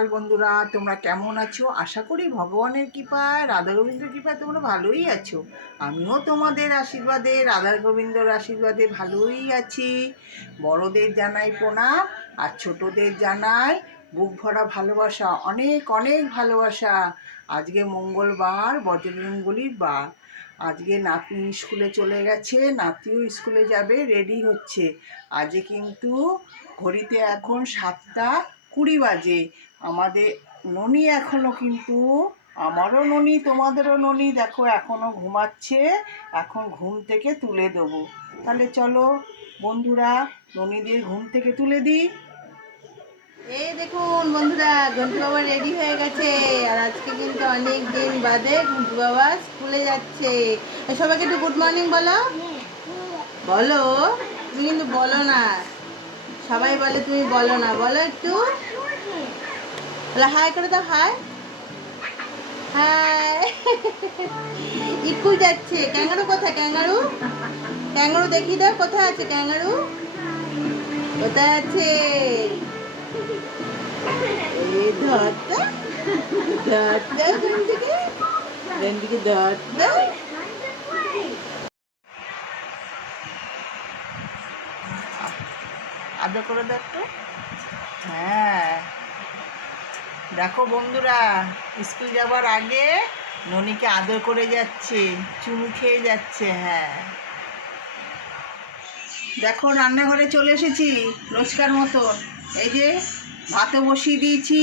সকাল বন্ধুরা, তোমরা কেমন আছো? আশা করি ভগবানের কৃপায়, রাধা গোবিন্দের কৃপায় তোমরা ভালোই আছো। আমিও তোমাদের আশীর্বাদে, রাধা গোবিন্দর আশীর্বাদে ভালোই আছি। বড়দের জানাই প্রণাম, আর ছোটদের জানাই বুক ভরা ভালোবাসা, অনেক অনেক ভালোবাসা। আজকে মঙ্গলবার বজরঙ্গলির বার। আজকে নাতনি স্কুলে চলে গেছে, নাতিও স্কুলে যাবে, রেডি হচ্ছে। আজকে কিন্তু ঘড়িতে এখন সাতটা কুড়ি বাজে। আমাদের ননি এখনও কিন্তু, আমারও ননি, তোমাদেরও ননি, দেখো এখনও ঘুমাচ্ছে, এখন ঘুম থেকে তুলে দেবো। তাহলে চলো বন্ধুরা, ননিদের ঘুম থেকে তুলে দিই। এই দেখুন বন্ধুরা ঘন্টু বাবা রেডি হয়ে গেছে। আর আজকে কিন্তু অনেক দিন বাদে ঘন্টু বাবা স্কুলে যাচ্ছে। সবাইকে একটু গুড মর্নিং বলো। বলো, তুমি কিন্তু বলো না। সবাই বলে তুমি বলো না, বলো একটু। বলে হাই করে দাও হাই হাই স্কুল যাচ্ছে, ক্যাঙ্গারু কোথায়, ক্যাঙ্গারু? ক্যাঙ্গারু দেখি দাও, কোথায় আছে ক্যাঙ্গারু? কোথায় আছে? ধরটা ধরটা দিকে দিকে ধরটা আদর করে দাও একটু হ্যাঁ। দেখো বন্ধুরা, স্কুল যাবার আগে ননিকে আদর করে যাচ্ছে, চুমু খেয়ে যাচ্ছে হ্যাঁ। দেখো, রান্নাঘরে চলে এসেছি, রোজকার মতন এই যে ভাতে বসিয়ে দিয়েছি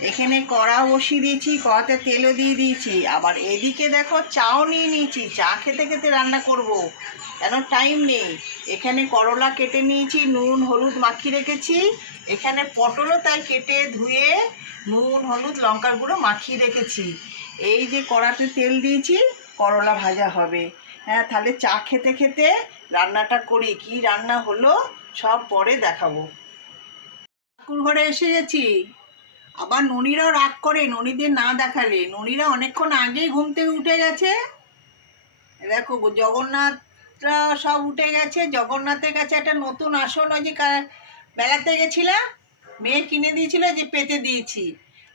এখানে কড়া বসিয়ে দিয়েছি, কড়াতে তেলও দিয়ে দিয়েছি। আবার এদিকে দেখো চাও নিয়ে নিয়েছি, চা খেতে খেতে রান্না করব। কেন টাইম নেই। এখানে করলা কেটে নিয়েছি, নুন, হলুদ মাখিয়ে রেখেছি। এখানে পটলও তাই কেটে ধুয়ে নুন, হলুদ, লঙ্কার গুঁড়ো মাখিয়ে রেখেছি। এই যে কড়াতে তেল দিয়েছি, করলা ভাজা হবে। হ্যাঁ তাহলে চা খেতে খেতে রান্নাটা করি। কি রান্না হলো সব পরে দেখাবো। ঠাকুর ঘরে এসে গেছি। আবার ননিরাও রাগ করে, ননিদের না দেখালে। ননিরা অনেকক্ষণ আগেই ঘুম থেকে উঠে গেছে। দেখো, জগন্নাথরা সব উঠে গেছে। জগন্নাথের কাছে একটা নতুন আসন ওই যে বেড়াতে গেছিলাম। মেয়ে কিনে দিয়েছিল যে পেতে দিয়েছি।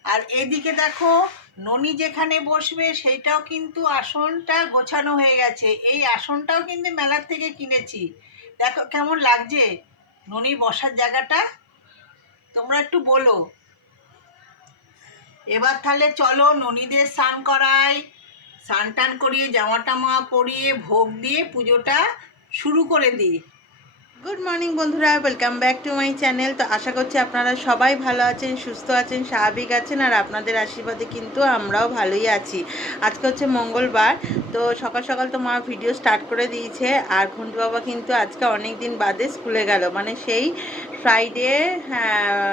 আর এদিকে দেখো, ননি যেখানে বসবে সেইটাও কিন্তু আসনটা গোছানো হয়ে গেছে। এই আসনটাও কিন্তু মেলার থেকে কিনেছি। দেখো কেমন লাগছে ননি বসার জায়গাটা। তোমরা একটু বলো। এবার তাহলে চলো ননীদের স্নান করাই। স্নান টান করিয়ে জামা টামা পরিয়ে ভোগ দিয়ে পুজোটা শুরু করে দিই। গুড মর্নিং বন্ধুরা welcome back to my channel তো আশা করছি আপনারা সবাই ভালো আছেন, সুস্থ আছেন, স্বাভাবিক আছেন, আর আপনাদের আশীর্বাদে কিন্তু আমরাও ভালোই আছি। আজকে হচ্ছে মঙ্গলবার, তো সকাল সকাল তো মা ভিডিও স্টার্ট করে দিয়েছে, আর ঘন্টু বাবা কিন্তু আজকে অনেক দিন বাদে স্কুলে গেল। মানে সেই ফ্রাইডে হ্যাঁ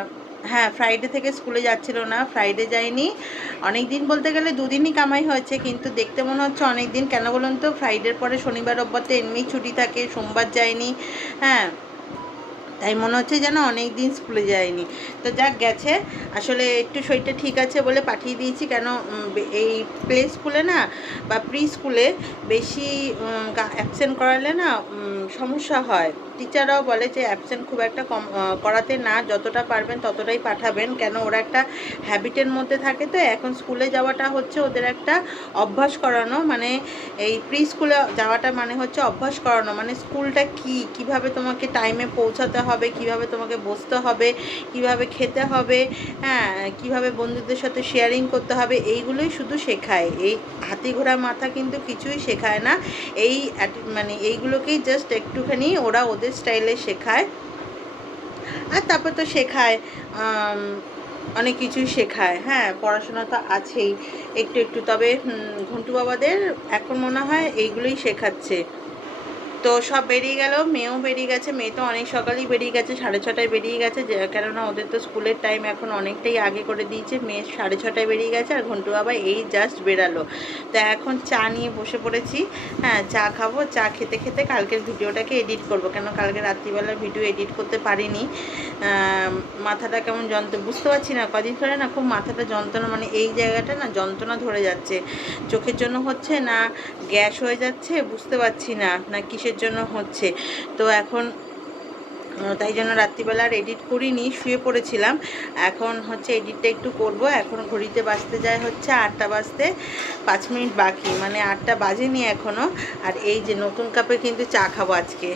হ্যাঁ ফ্রাইডে থেকে স্কুলে যাচ্ছিল না ফ্রাইডে যায়নি। অনেক দিন বলতে গেলে দুদিনই কামাই হয়েছে, কিন্তু দেখতে মনে হচ্ছে অনেক দিন কেন বলুন তো ফ্রাইডের পরে শনিবার, রোববার তো এমনিই ছুটি থাকে, সোমবার যায়নি হ্যাঁ। তাই মনে হচ্ছে যেন অনেক দিন স্কুলে যায়নি। তো যাক গেছে, আসলে একটু শরীরটা ঠিক আছে বলে পাঠিয়ে দিয়েছি, কেন এই প্লে স্কুলে না, বা প্রি স্কুলে বেশি অ্যাবসেন্ট করালে না সমস্যা হয়। টিচাররাও বলে যে অ্যাবসেন্ট খুব একটা কম করাতে না যতটা পারবেন ততটাই পাঠাবেন। কেন ওরা একটা হ্যাবিটের মধ্যে থাকে তো, এখন স্কুলে যাওয়াটা হচ্ছে ওদের একটা অভ্যাস করানো। মানে এই প্রি স্কুলে যাওয়াটা মানে হচ্ছে অভ্যাস করানো। মানে স্কুলটা কি? কীভাবে তোমাকে টাইমে পৌঁছাতে হবে? কীভাবে তোমাকে বসতে হবে? কীভাবে খেতে হবে? হ্যাঁ কীভাবে বন্ধুদের সাথে শেয়ারিং করতে হবে? এইগুলোই শুধু শেখায়। এই হাতি ঘোড়া মাথা কিন্তু কিছুই শেখায় না। এই মানে এইগুলোকেই জাস্ট একটুখানি ওরা ওদের স্টাইলে শেখায়। আর তারপর তো শেখায় অনেক কিছুই শেখায়। হ্যাঁ পড়াশোনা তো আছেই। একটু একটু। তবে ঘন্টু বাবাদের এখন মনে হয় এইগুলোই শেখাচ্ছে। তো সব বেরিয়ে গেল, মেয়েও বেরিয়ে গেছে, মেয়ে তো অনেক সকালেই বেরিয়ে গেছে, সাড়ে ছটায় বেরিয়ে গেছে কেননা ওদের তো স্কুলের টাইম এখন অনেকটাই আগে করে দিয়েছে, মেয়ে সাড়ে ছটায় বেরিয়ে গেছে আর ঘন্টু বাবা এই জাস্ট বেরালো। তো এখন চা নিয়ে বসে পড়েছি হ্যাঁ চা খাব, চা খেতে খেতে কালকের ভিডিওটাকে এডিট করব, কেন কালকে রাত্রিবেলার ভিডিও এডিট করতে পারিনি। মাথাটা কেমন যন্ত্র বুঝতে পারছি না, কদিন ধরে না খুব মাথাটা যন্ত্রণা মানে এই জায়গাটা না যন্ত্রণা ধরে যাচ্ছে। চোখের জন্য হচ্ছে না, গ্যাস হয়ে যাচ্ছে, বুঝতে পারছি না না কিসের জন্য হচ্ছে? তো এখন তাই জন্য রাত্রিবেলা আর এডিট করিনি, শুয়ে পড়েছিলাম। এখন হচ্ছে এডিটটা একটু করব। এখন ঘড়িতে বাজতে যায় হচ্ছে আটটা বাজতে পাঁচ মিনিট বাকি। মানে আটটা বাজেনি এখনও আর এই যে নতুন কাপে কিন্তু চা খাব আজকে।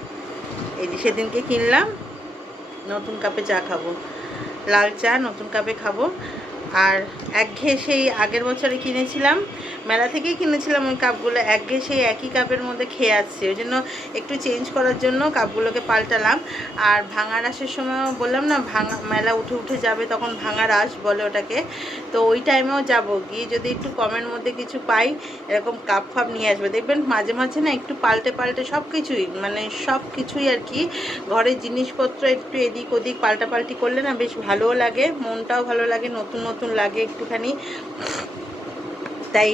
এই যে সেদিনকে কিনলাম, নতুন কাপে চা খাব। লাল চা নতুন কাপে খাব। আর একঘেয়ে সেই আগের বছরে কিনেছিলাম মেলা থেকেই কিনেছিলাম ওই কাপগুলো। একঘেয়ে সেই একই কাপের মধ্যে খেয়ে আসছে। ওই জন্য একটু চেঞ্জ করার জন্য কাপগুলোকে পাল্টালাম। আর ভাঙা রাসের সময় বললাম না, ভাঙা, মেলা উঠে উঠে যাবে তখন ভাঙা রাস বলে ওটাকে। তো ওই টাইমেও যাব। গিয়ে যদি একটু কমের মধ্যে কিছু পাই, এরকম কাপ ফাপ নিয়ে আসবে। দেখবেন মাঝে মাঝে না একটু পাল্টে পাল্টে সব কিছুই মানে সব কিছুই আর কি, ঘরের জিনিসপত্র একটু এদিক ওদিক পাল্টাপাল্টি করলে না বেশ ভালোও লাগে, মনটাও ভালো লাগে, নতুন নতুন লাগে একটুখানি। তাই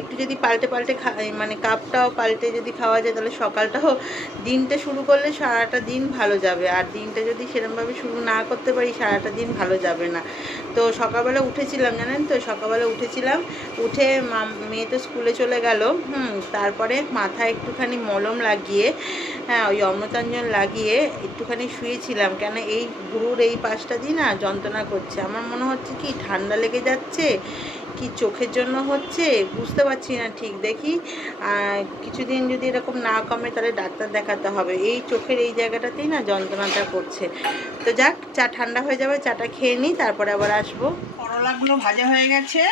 একটু যদি পাল্টে পাল্টে খা মানে কাপটাও পাল্টে যদি খাওয়া যায় তাহলে সকালটাও দিনটা শুরু করলে সারাটা দিন ভালো যাবে। আর দিনটা যদি সেরমভাবে শুরু না করতে পারি সারাটা দিন ভালো যাবে না। তো সকালবেলা উঠেছিলাম, জানেন তো? সকালবেলা উঠেছিলাম, উঠে মেয়ে তো স্কুলে চলে গেল, হুম, তারপরে মাথায় একটুখানি মলম লাগিয়ে হ্যাঁ ওই অমৃতাঞ্জন লাগিয়ে একটুখানি শুয়েছিলাম। কেন এই গুরুর এই পাঁচটা দিন না যন্ত্রণা করছে। আমার মনে হচ্ছে কি, ঠান্ডা লেগে যাচ্ছে? কি চোখের জন্য হচ্ছে বুঝতে পারছি না ঠিক, দেখি কিছুদিন যদি এরকম না কমে তাহলে ডাক্তার দেখাতে হবে। এই চোখের এই জায়গাটাতেই না যন্ত্রণাটা করছে। তো যাক, চা ঠান্ডা হয়ে যাবে, চাটা খেয়ে নিই তারপরে আবার আসব। করলাগুলো ভাজা হয়ে গেছে,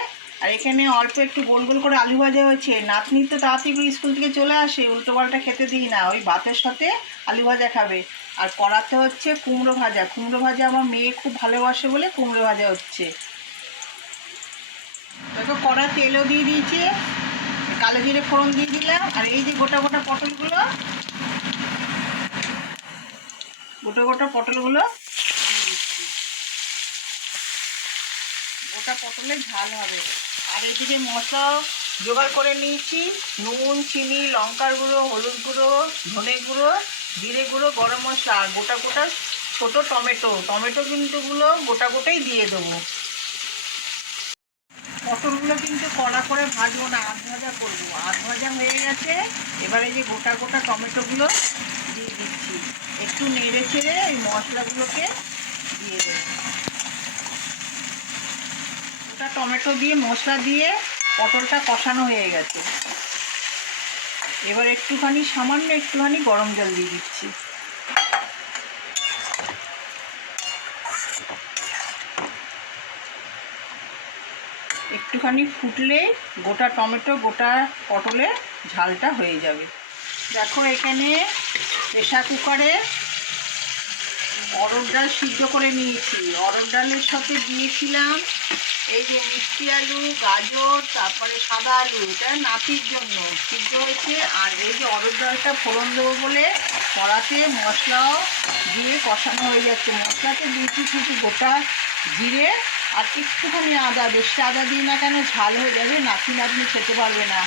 আর এখানে অল্প একটু গোল গোল করে আলু ভাজা হয়েছে। নাতনি তো তাড়াতাড়ি স্কুল থেকে চলে আসে, উল্টো পাল্টা খেতে দিই না, ওই ভাতের সাথে আলু ভাজা খাবে। আর কড়াতে হচ্ছে কুমড়ো ভাজা কুমড়ো ভাজা আমার মেয়ে খুব ভালোবাসে বলে কুমড়ো ভাজা হচ্ছে। দেখো কড়া তেলও দিয়ে দিয়েছে, কালো জিরে ফোড়ন দিয়ে দিলাম, আর এই যে গোটা গোটা পটলগুলো, গোটা গোটা পটলগুলো গোটা পটলে ঝাল হবে। আর এদিকে মশলা জোগাড় করে নিয়েছি, নুন, চিনি, লঙ্কার গুঁড়ো, হলুদ গুঁড়ো, ধনে গুঁড়ো, জিরে গুঁড়ো, গরম মশলা, আর গোটা গোটা ছোট টমেটো। টমেটো কিন্তু গুলো গোটা গোটাই দিয়ে দেবো। পটলগুলো কিন্তু কড়া করে ভাজবো না, আধ ভাজা করব। আধ ভাজা হয়ে গেছে, এবারে যে গোটা গোটা টমেটোগুলো দিয়ে দিচ্ছি। একটু নেড়ে ছেড়ে এই মশলাগুলোকে দিয়ে দেবো। গোটা টমেটো দিয়ে, মশলা দিয়ে পটলটা কষানো হয়ে গেছে। এবার একটুখানি, সামান্য একটুখানি গরম জল দিয়ে দিচ্ছি। একটুখানি ফুটলে গোটা টমেটো, গোটা পটলে ঝালটা হয়ে যাবে। দেখো এখানে প্রেশার কুকারে অরড় ডাল সিদ্ধ করে নিয়েছি। অরড় ডালের সাথে দিয়েছিলাম এই যে মিষ্টি আলু, গাজর, তারপরে সাদা আলু, এটা নাতির জন্য। সিদ্ধ হয়েছে। আর এই যে অরড় ডালটা ফোড়ন দেবো বলে কড়াতে মশলাও দিয়ে কষানো হয়ে যাচ্ছে। মশলাতে দিয়েছি শুধু গোটা জিরে আর একটুখানি আদা, বেশি আদা দিই না কেন? ঝাল হয়ে যাবে নাতি নাতনি খেতে পারবে না।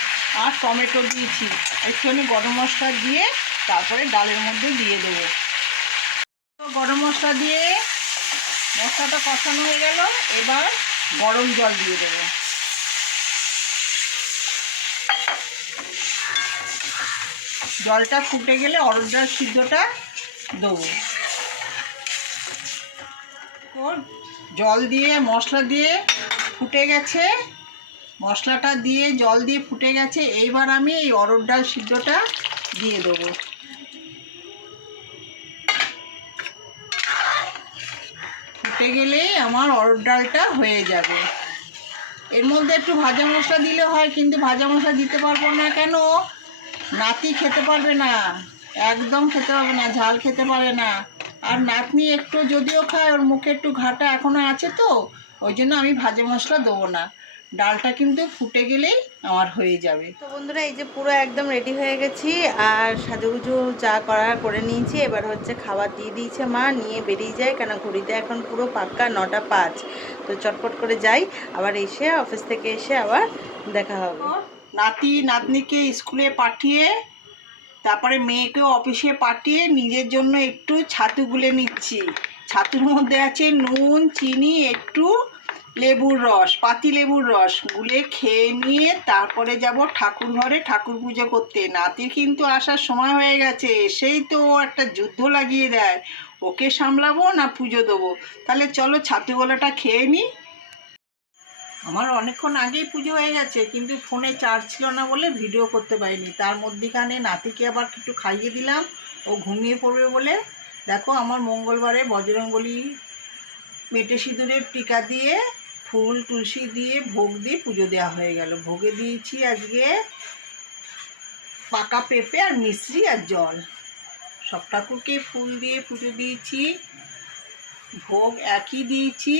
আর টমেটো দিয়েছি। একটুখানি গরম মশলা দিয়ে তারপরে ডালের মধ্যে দিয়ে দেবো। তো গরম মশলা দিয়ে মশলাটা কষানো হয়ে গেল। এবার গরম জল দিয়ে দেবো। জলটা ফুটে গেলে অরড় সিদ্ধটা দেবো। জল দিয়ে, মশলা দিয়ে ফুটে গেছে। মশলাটা দিয়ে জল দিয়ে ফুটে গেছে। এইবার আমি এই অরড় ডাল সিদ্ধটা দিয়ে দেবো। ফুটে গেলেই আমার অরড় ডালটা হয়ে যাবে। এর মধ্যে একটু ভাজা মশলা দিলে হয়, কিন্তু ভাজা মশলা দিতে পারব না কেন? নাতি খেতে পারবে না। একদম খেতে পারবে না, ঝাল খেতে পারে না। আর নাতনি একটু যদিও খায় ওর মুখে একটু ঘাটা এখনও আছে তো ওই জন্য আমি ভাজা মশলা দেবো না। ডালটা কিন্তু ফুটে গেলেই আমার হয়ে যাবে। তো বন্ধুরা এই যে পুরো একদম রেডি হয়ে গেছি আর সাজুগুজু যা করার করে নিয়েছি এবার হচ্ছে খাবার দিয়ে দিয়েছে মা নিয়ে বেরিয়ে যায় কেন ঘড়িতে এখন পুরো পাক্কা নটা পাঁচ। তো চটপট করে যাই আবার এসে অফিস থেকে এসে আবার দেখা হবে। নাতি নাতনিকে স্কুলে পাঠিয়ে তারপরে মেয়েকেও অফিসে পাঠিয়ে নিজের জন্য একটু ছাতু গুলে নিচ্ছি। ছাতুর মধ্যে আছে নুন, চিনি, একটু লেবুর রস, পাতি লেবুর রস গুলে খেয়ে নিয়ে তারপরে যাব ঠাকুর ঘরে ঠাকুর পুজো করতে। নাতির কিন্তু আসার সময় হয়ে গেছে সেই তো ও একটা যুদ্ধ লাগিয়ে দেয়। ওকে সামলাবো না পুজো দেবো? তাহলে চলো ছাতু গোলাটা খেয়ে নিই আমার অনেকক্ষণ আগেই পুজো হয়ে গেছে, কিন্তু ফোনে চার্জ ছিল না বলে ভিডিও করতে পারিনি। তার মধ্যেখানে নাতিকে আবার একটু খাইয়ে দিলাম, ও ঘুমিয়ে পড়বে বলে। দেখো আমার মঙ্গলবারে বজরঙ্গলি মেটে সিঁদুরের টিকা দিয়ে, ফুল, তুলসী দিয়ে ভোগ দিয়ে পুজো দেওয়া হয়ে গেল। ভোগে দিয়েছি আজকে পাকা পেঁপে আর মিশ্রি আর জল। সব ঠাকুরকে ফুল দিয়ে পুজো দিয়েছি, ভোগ একই দিয়েছি।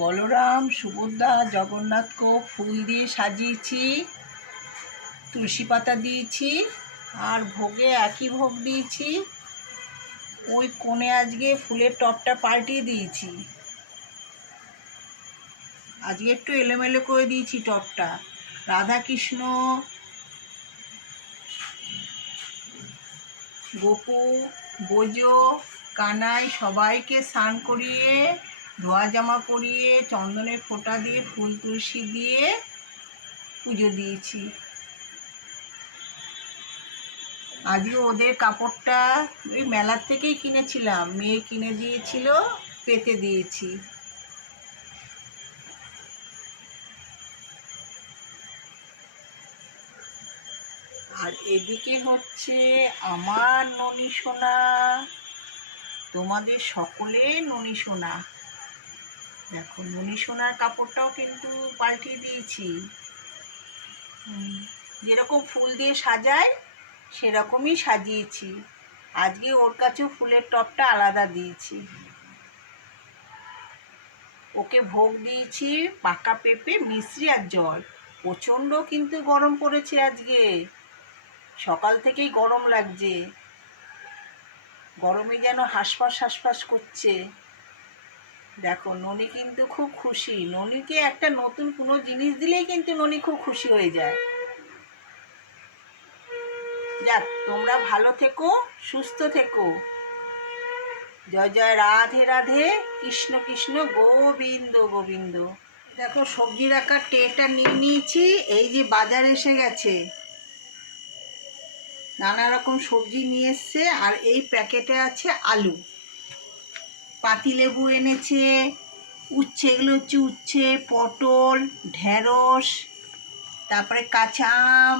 বলরাম, সুভদ্রা জগন্নাথকে ফুল দিয়ে সাজিয়েছি, তুলসী পাতা দিয়েছি, আর ভোগে একই ভোগ দিয়েছি। ওই কোণে আজকে ফুলের টপটা পাল্টিয়ে দিয়েছি। আজকে একটু এলোমেলো করে দিয়েছি টপটা। রাধা কৃষ্ণ গোপু, বোজো, কানাই সবাইকে স্নান করিয়ে ধোয়া জামা পরিয়ে, চন্দনের ফোঁটা দিয়ে, ফুল তুলসী দিয়ে পুজো দিয়েছি। আজকে ওদের কাপড়টা ওই মেলার থেকেই কিনেছিলাম। মেয়ে কিনে দিয়েছিল, পেতে দিয়েছি। আর এদিকে হচ্ছে আমার ননি সোনা। তোমাদের সকলে ননি সোনা। দেখো ননি সোনার কাপড়টাও কিন্তু পাল্টিয়ে দিয়েছি। যেরকম ফুল দিয়ে সাজায়, সেরকমই সাজিয়েছি। আজকে ওর কাছেও ফুলের টপটা আলাদা দিয়েছি। ওকে ভোগ দিয়েছি পাকা পেঁপে, মিশ্রি আর জল। প্রচণ্ড কিন্তু গরম পড়েছে আজকে। সকাল থেকেই গরম লাগছে। গরমে যেন হাঁসফাঁস হাঁসফাঁস করছে। দেখো, ননি কিন্তু খুব খুশি। ননিকে একটা নতুন কোনো জিনিস দিলেই কিন্তু ননি খুব খুশি হয়ে যায়। যাক, তোমরা ভালো থেকো, সুস্থ থেকো। জয় জয়, রাধে রাধে, কৃষ্ণ কৃষ্ণ, গোবিন্দ গোবিন্দ। দেখো সবজি রাখার ট্রেটা নিয়ে নিয়েছি, এই যে বাজার এসে গেছে। নানা রকম সবজি নিয়ে এসছে, আর এই প্যাকেটে আছে আলু। পাতিলেবু এনেছে, উচ্ছে, এগুলো হচ্ছে উচ্ছে, পটল, ঢেঁড়স, তারপরে কাঁচা আম,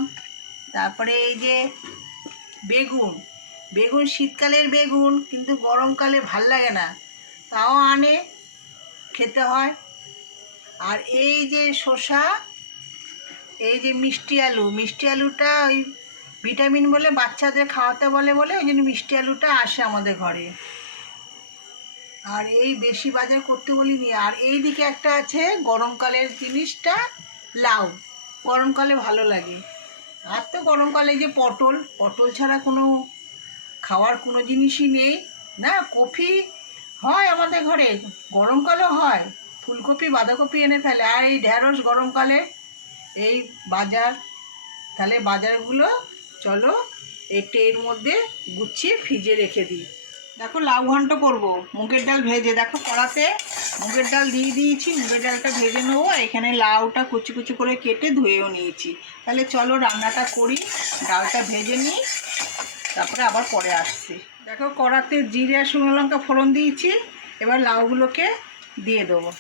তারপরে এই যে বেগুন। বেগুন শীতকালের বেগুন, কিন্তু গরমকালে ভালো লাগে না। তাও আনে, খেতে হয়। আর এই যে শসা, এই যে মিষ্টি আলু, মিষ্টি আলুটা ওই ভিটামিন বলে, বাচ্চাদের খাওয়াতে বলে বলে, ওই জন্য মিষ্টি আলুটা আসে আমাদের ঘরে। আর এই বেশি বাজার করতে বলিনি। আর এই দিকে একটা আছে, গরমকালের জিনিসটা, লাউ। গরমকালে ভালো লাগে। আর তো গরমকালে যে পটল পটল ছাড়া কোনো খাওয়ার কোনো জিনিসই নেই। না, কফি হয় আমাদের ঘরে, গরমকালেও হয়। ফুলকপি, বাঁধাকপি এনে ফেলে। আর এই ঢ্যাঁড়স গরমকালে, এই বাজার, তাহলে বাজারগুলো চলো, এই ট্রের মধ্যে গুছিয়ে ফ্রিজে রেখে দিই। দেখো লাউ ঘন্ট করব। মুগের ডাল ভেজে, দেখো কড়াতে মুগের ডাল দিয়ে দিয়েছি, মুগের ডালটা ভেজে নেব এখানে লাউটা কুচি কুচি করে কেটে ধুয়েও নিয়েছি। তাহলে চলো রান্নাটা করি, ডালটা ভেজে নিই, তারপরে আবার পরে আসছি। দেখো কড়াতে জিরে শুকনো লঙ্কা ফোড়ন দিয়েছি, এবার লাউগুলোকে দিয়ে দেবো।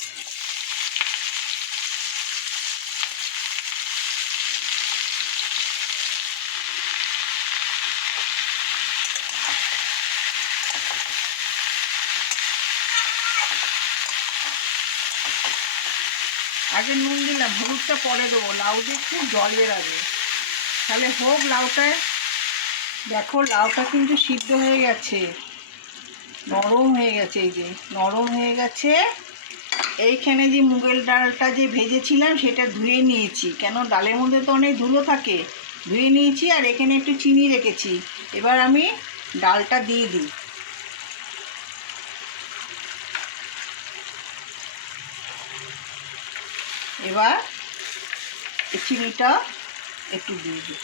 আগে নুন দিলাম, হলুদটা পরে দেবো। লাউ দিয়ে খুব জল বেরাবে। তাহলে হোক, লাউটায় দেখো, লাউটা কিন্তু সিদ্ধ হয়ে গেছে। নরম হয়ে গেছে এই যে, নরম হয়ে গেছে। এইখানে যে মুগের ডালটা যে ভেজেছিলাম, সেটা ধুয়ে নিয়েছি। কেন? ডালের মধ্যে তো অনেক ধুলো থাকে। ধুয়ে নিয়েছি আর এখানে একটু চিনি রেখেছি। এবার আমি ডালটা দিয়ে দিই। এবার চিনিটা একটু দিয়ে দিই।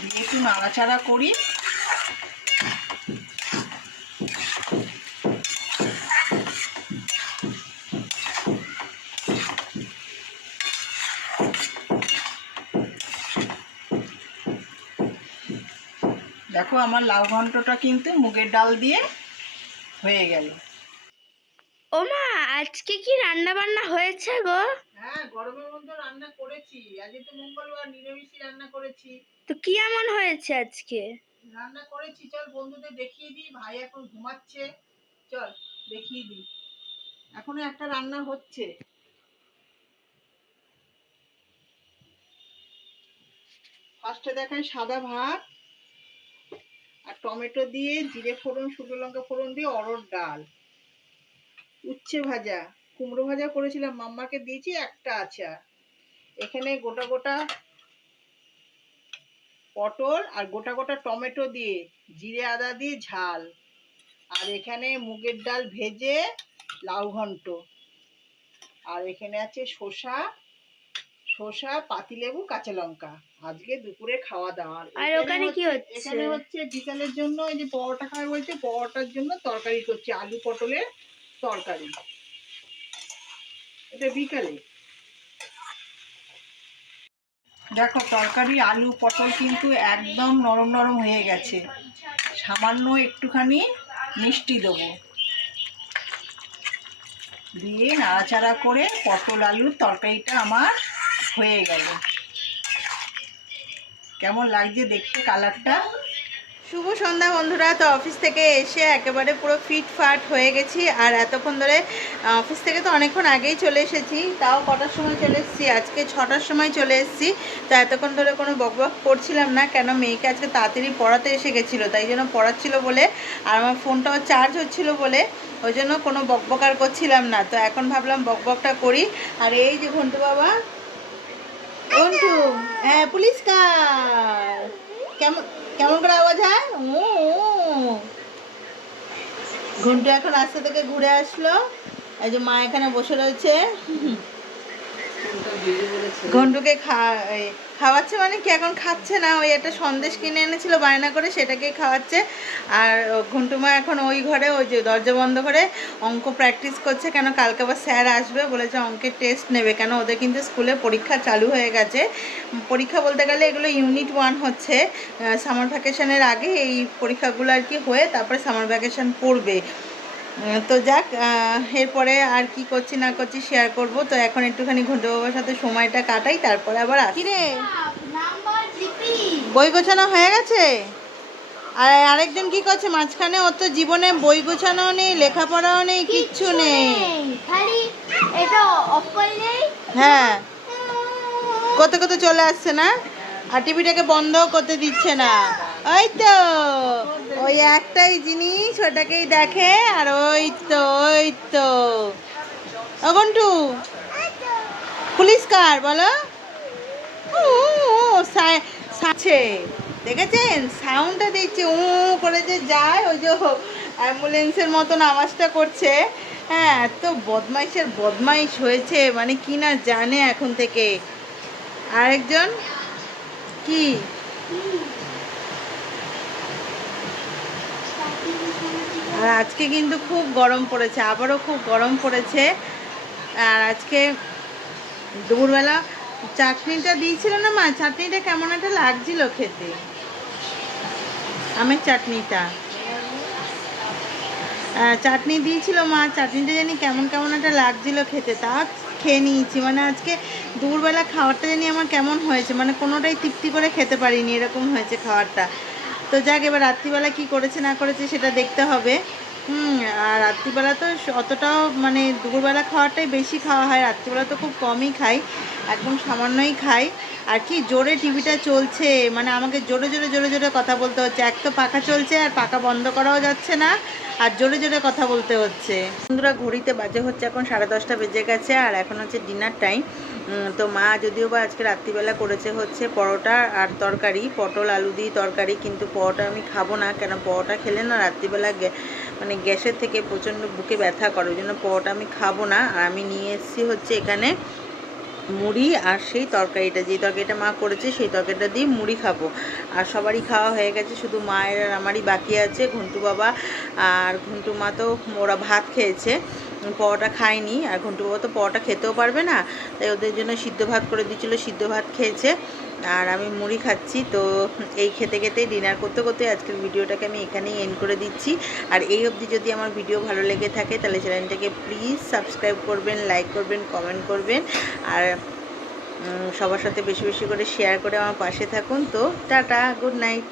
দিয়ে একটু নাড়াচাড়া করি। দেখো আমার লাউ ঘন্টটা কিন্তু মুগের ডাল দিয়ে হয়ে গেল। ও মা আজকে কি রান্না বান্না হয়েছে গো? হ্যাঁ গরমের মধ্যে রান্না করেছি। আজকে তো মঙ্গলবার নিরামিষই রান্না করেছি। তো কি এমন হয়েছে আজকে? রান্না করেছি চল বন্ধুদের দেখিয়ে দিই ভাই এখন ঘুমাচ্ছে। চল দেখিয়ে দিই। এখনও একটা রান্না হচ্ছে। ফার্স্টে দেখায় সাদা ভাত। আর টমেটো দিয়ে জিরে ফোড়ন, শুকনো লঙ্কা ফোড়ন দিয়ে অরড় ডাল। উচ্ছে ভাজা, কুমড়ো ভাজা করেছিলাম, মাম্মাকে দিয়েছি, একটা আচার। এখানে গোটা গোটা পটল আর গোটা গোটা টমেটো দিয়ে, জিরে আদা দিয়ে ঝাল। আর এখানে মুগের ডাল ভেজে লাউ ঘন্ট। আর এখানে আছে শসা শসা পাতিলেবু কাঁচা লঙ্কা। আজকে দুপুরে খাওয়া দাওয়া। আর ওখানে কি হচ্ছে-? এখানে হচ্ছে বিকালের জন্য এই যে পরোটা খাবে বলছে পরোটার জন্য তরকারি করছে আলু পটলের তরকারি। এটা বিকালে। দেখো তরকারি আলু পটল কিন্তু একদম নরম নরম হয়ে গেছে। সামান্য একটুখানি মিষ্টি দেবো। দিয়ে নাড়াচাড়া করে পটল আলুর তরকারিটা আমার হয়ে গেল। কেমন লাগছে দেখতে কালারটা? শুভ সন্ধ্যা বন্ধুরা, তো অফিস থেকে এসে একেবারে পুরো ফিট ফাট হয়ে গেছি, আর এতক্ষণ ধরে অফিস থেকে তো অনেকক্ষণ আগেই চলে এসেছি, তাও কটার সময় চলে এসেছি? আজকে ছটার সময় চলে এসেছি, তো এতক্ষণ ধরে কোনো বকবক করছিলাম না, কেন মেয়েকে আজকে তাড়াতাড়ি পড়াতে এসে গেছিল, তাই জন্য পড়াচ্ছিল বলে, আর আমার ফোনটাও চার্জ হচ্ছিল বলে, ওই জন্য কোনো বকবক আর করছিলাম না, তো এখন ভাবলাম বকবকটা করি, আর এই যে ঘন্টু বাবা ঘন্টু হ্যাঁ পুলিশ কার কেমন কেমন করে আওয়াজ হয়? ও। ঘন্টু এখন রাস্তা থেকে ঘুরে আসলো। এই যে মা এখানে বসে রয়েছে। ঘন্টুকে খা খাওয়াচ্ছে মানে কি, এখন খাচ্ছে না। ওই একটা সন্দেশ কিনে এনেছিল, বায়না করে সেটাকেই খাওয়াচ্ছে। আর ঘন্টু মা এখন ওই ঘরে, ওই যে দরজা বন্ধ করে অঙ্ক প্র্যাকটিস করছে কেন কালকে আবার স্যার আসবে, বলেছে অঙ্কের টেস্ট নেবে। কেন ওদের কিন্তু স্কুলে পরীক্ষা চালু হয়ে গেছে। পরীক্ষা বলতে গেলে এগুলো ইউনিট ওয়ান হচ্ছে। সামার ভ্যাকেশনের আগে এই পরীক্ষাগুলো আর কি হয়ে তারপরে সামার ভ্যাকেশন পড়বে। তো যাক এরপরে আর কি করছি না করছি শেয়ার করব। তো এখন একটুখানি ঘন্টু বাবার সাথে সময়টা কাটাই তারপরে আবার আসি। রে বই গোছানো হয়ে গেছে? আর আরেকজন কি করছে মাঝখানে? ওর তো জীবনে বই গোছানো নেই লেখাপড়াও নেই কিচ্ছু নেই। হ্যাঁ। কত কত চলে আসছে না? আর টিভিটাকে বন্ধও করতে দিচ্ছে না। ওই তো, ওই একটাই জিনিস, ওটাকেই দেখে, আর ওই তো ওই তো। ও ঘন্টু পুলিশ কার বলো? সাছে দেখেছেন? সাউন্ডটা দিচ্ছে, উ করে যে যায়, ওই যে অ্যাম্বুলেন্সের মতন আওয়াজটা করছে। হ্যাঁ এত বদমাইশের বদমাইশ হয়েছে মানে কি না জানে এখন থেকে। আরেকজন? কি? আর আজকে কিন্তু খুব গরম পড়েছে, আবারও খুব গরম পড়েছে। আর আজকে দুপুরবেলা চাটনিটা দিয়েছিল না মা? চাটনিটা কেমন একটা লাগছিল খেতে? আমের চাটনিটা। চাটনি দিয়েছিল মা, চাটনিটা জানি কেমন কেমন একটা লাগছিল খেতে। তা খেয়ে নিয়েছি মানে আজকে দুপুরবেলা খাবারটা জানি আমার কেমন হয়েছে মানে কোনোটাই তৃপ্তি করে খেতে পারিনি, এরকম হয়েছে খাবারটা তো যাক, এবার রাত্রিবেলা কি করেছে, না করেছে সেটা দেখতে হবে। হুম, আর রাত্রিবেলা তো অতটাও মানে দুপুরবেলা খাওয়াটাই বেশি খাওয়া হয়। রাত্রিবেলা তো খুব কমই খাই, একদম সামান্যই খাই। আর কি জোরে টিভিটা চলছে মানে আমাকে জোরে জোরে জোরে জোরে কথা বলতে হচ্ছে। এক তো পাখা চলছে আর পাখা বন্ধ করাও যাচ্ছে না, আর জোরে জোরে কথা বলতে হচ্ছে। বন্ধুরা, ঘড়িতে বাজে হচ্ছে এখন সাড়ে দশটা বেজে গেছে, আর এখন হচ্ছে ডিনার টাইম তো মা যদিও বা আজকে রাত্রিবেলা করেছে হচ্ছে পরোটা আর তরকারি, পটল, আলু দিয়ে তরকারি, কিন্তু পরোটা আমি খাব না, কেন পরোটা খেলে না রাত্রিবেলা মানে গ্যাসের থেকে প্রচণ্ড বুকে ব্যথা করে, ওই জন্য পরোটা আমি খাব না। আর আমি নিয়ে এসেছি হচ্ছে এখানে মুড়ি আর সেই তরকারিটা যে তরকারিটা মা করেছে সেই তরকারিটা দিয়ে মুড়ি খাব। আর সবারই খাওয়া হয়ে গেছে, শুধু মায়ের আর আমারই বাকি আছে, ঘন্টু বাবা আর ঘন্টু মা তো ওরা ভাত খেয়েছে, পরোটা খায়নি, আর ঘন্টু বাবা তো পরোটা খেতেও পারবে না, তাই ওদের জন্য সিদ্ধ ভাত করে দিয়েছিলো, সিদ্ধ ভাত খেয়েছে। আর আমি মুড়ি খাচ্ছি, তো এই খেতে খেতে ডিনার করতে করতে আজকের ভিডিওটাকে আমি এখানেই এন্ড করে দিচ্ছি। আর এই অবধি যদি আমার ভিডিও ভালো লেগে থাকে, তাহলে চ্যানেলটাকে প্লিজ সাবস্ক্রাইব করবেন লাইক করবেন কমেন্ট করবেন। আর সবার সাথে বেশি বেশি করে শেয়ার করে আমার পাশে থাকুন। তো টাটা গুড নাইট